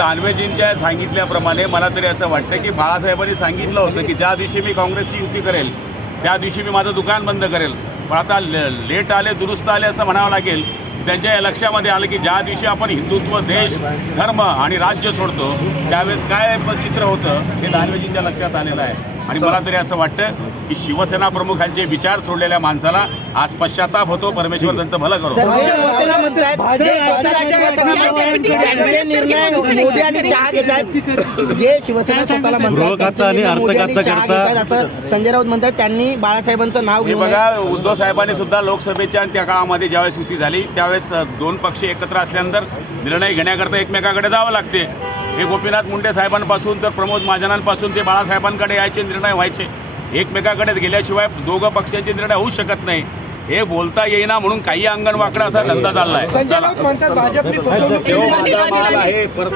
दानवेजींच्या सांगितल्याप्रमाणे मला तरी असं वाटतं की बाळासाहेबांनी सांगितलं होतं की ज्या दिवशी मी काँग्रेसची युती करेल त्या दिवशी मी माझं दुकान बंद करेल. पण आता लेट आले दुरुस्त आले असं म्हणावं लागेल. त्यांच्या या लक्षामध्ये आलं की ज्या दिवशी आपण हिंदुत्व, देश, धर्म आणि राज्य सोडतो त्यावेळेस काय चित्र होतं हे दानवेजींच्या लक्षात आलेलं आहे. आणि मला तरी असं वाटतं की शिवसेना प्रमुखांचे विचार सोडलेल्या माणसाला आज पश्चाताप होतो. परमेश्वर त्यांचं भलं करो. जे शिवसेना स्वतःला म्हणतात संजय राऊत म्हणतात त्यांनी बाळासाहेबांचं नाव हे बघा, उद्धव साहेबांनी सुद्धा लोकसभेच्या त्या काळामध्ये ज्यावेळेस युती झाली त्यावेळेस दोन पक्ष एकत्र असल्यानंतर निर्णय घेण्याकरता एकमेकाकडे जावं लागते. हे गोपीनाथ मुंडे साहेबांपासून तर प्रमोद महाजनांपासून ते बाळासाहेबांकडे यायचे निर्णय व्हायचे. एकमेकाकडे गेल्याशिवाय दोघं पक्षांचे निर्णय होऊ शकत नाही. हे बोलता येईना म्हणून काही अंगण वाकडा असा धंदा चाललाय.